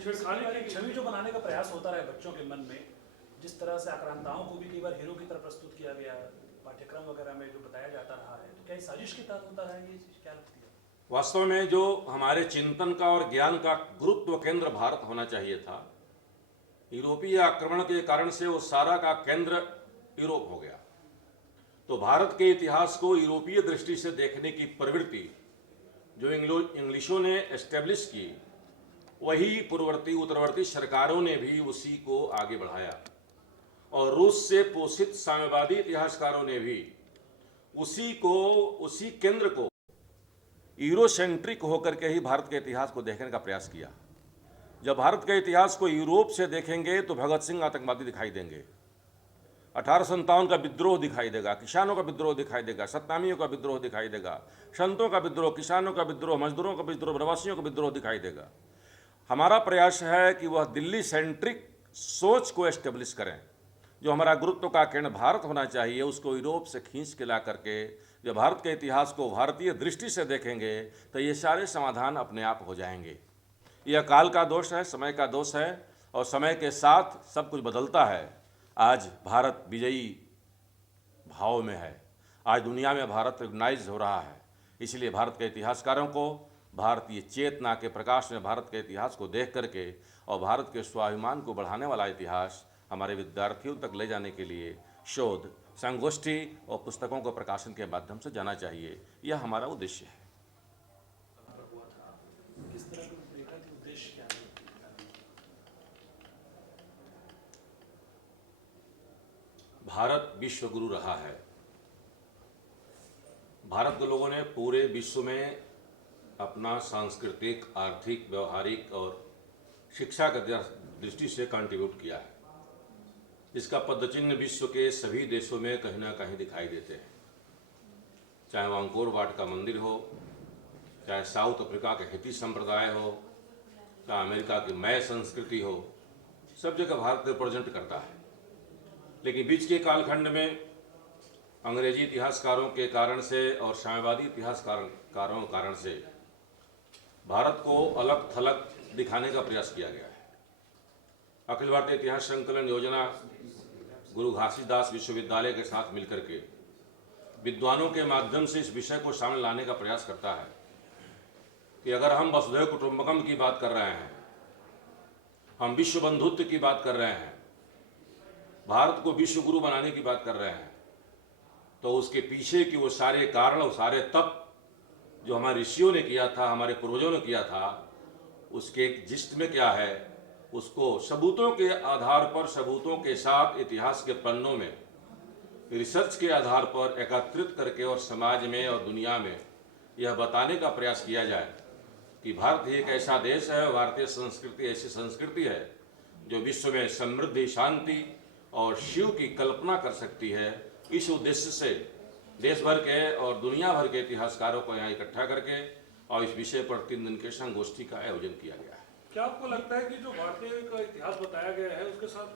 छेड़खानी की छवि जो बनाने का प्रयास होता रहा बच्चों के मन में, जिस तरह से आक्रांताओं को भी कई बार हीरो की तरह प्रस्तुत किया गया, पाठ्यक्रम वगैरह में जो बताया जाता रहा है, तो क्या ये साजिश के तहत होता रहा है, ये चीज क्या लगती है? वास्तव में जो हमारे चिंतन का और ज्ञान का गुरुत्व केंद्र भारत होना चाहिए था, यूरोपीय आक्रमण के कारण से वो सारा का केंद्र यूरोप हो गया। तो भारत के इतिहास को यूरोपीय दृष्टि से देखने की प्रवृत्ति जो इंग्लिशों ने एस्टेब्लिश की, वही पूर्ववर्ती उत्तरवर्ती सरकारों ने भी उसी को आगे बढ़ाया, और रूस से पोषित साम्यवादी इतिहासकारों ने भी उसी केंद्र को यूरोसेंट्रिक होकर के ही भारत के इतिहास को देखने का प्रयास किया। जब भारत के इतिहास को यूरोप से देखेंगे तो भगत सिंह आतंकवादी दिखाई देंगे, 1857 का विद्रोह दिखाई देगा, किसानों का विद्रोह दिखाई देगा, सत्नामियों का विद्रोह दिखाई देगा, संतों का विद्रोह, किसानों का विद्रोह, मजदूरों का विद्रोह, प्रवासियों का विद्रोह दिखाई देगा। हमारा प्रयास है कि वह दिल्ली सेंट्रिक सोच को एस्टेब्लिश करें। जो हमारा गुरुत्व का केंद्र भारत होना चाहिए, उसको यूरोप से खींच के ला करके जब भारत के इतिहास को भारतीय दृष्टि से देखेंगे तो ये सारे समाधान अपने आप हो जाएंगे। यह काल का दोष है, समय का दोष है, और समय के साथ सब कुछ बदलता है। आज भारत विजयी भाव में है, आज दुनिया में भारत रिकॉग्नाइज हो रहा है। इसलिए भारत के इतिहासकारों को भारतीय चेतना के प्रकाश में भारत के इतिहास को देख करके और भारत के स्वाभिमान को बढ़ाने वाला इतिहास हमारे विद्यार्थियों तक ले जाने के लिए शोध, संगोष्ठी और पुस्तकों को प्रकाशन के माध्यम से जाना चाहिए। यह हमारा उद्देश्य है। किस तरह की रूपरेखा के उद्देश्य क्या है? भारत विश्व गुरु रहा है। भारत के लोगों ने पूरे विश्व में अपना सांस्कृतिक, आर्थिक, व्यवहारिक और शिक्षा की दृष्टि से कंट्रीब्यूट किया है। इसका पदचिन्ह विश्व के सभी देशों में कहीं ना कहीं दिखाई देते हैं, चाहे वह अंकोर वाट का मंदिर हो, चाहे साउथ अफ्रीका के हिती संप्रदाय हो, चाहे अमेरिका की मय संस्कृति हो, सब जगह भारत रिप्रेजेंट करता है। लेकिन बीच के कालखंड में अंग्रेजी इतिहासकारों के कारण से और साम्यवादी इतिहासकारों के कारण से भारत को अलग थलग दिखाने का प्रयास किया गया है। अखिल भारतीय इतिहास संकलन योजना गुरु घासीदास विश्वविद्यालय के साथ मिलकर के विद्वानों के माध्यम से इस विषय को सामने लाने का प्रयास करता है कि अगर हम वसुधैव कुटुंबकम की बात कर रहे हैं, हम विश्व बंधुत्व की बात कर रहे हैं, भारत को विश्व गुरु बनाने की बात कर रहे हैं, तो उसके पीछे की वो सारे कारण और सारे तप जो हमारे ऋषियों ने किया था, हमारे पूर्वजों ने किया था, उसके जिस्ट में क्या है, उसको सबूतों के आधार पर, सबूतों के साथ इतिहास के पन्नों में रिसर्च के आधार पर एकत्रित करके और समाज में और दुनिया में यह बताने का प्रयास किया जाए कि भारत एक ऐसा देश है, भारतीय संस्कृति ऐसी संस्कृति है जो विश्व में समृद्धि, शांति और शिव की कल्पना कर सकती है। इस उद्देश्य से देश भर के और दुनिया भर के इतिहासकारों को यहाँ इकट्ठा करके और इस विषय पर 3 दिन के संगोष्ठी का आयोजन किया गया है। क्या आपको लगता है कि जो भारतीय का इतिहास बताया गया है उसके साथ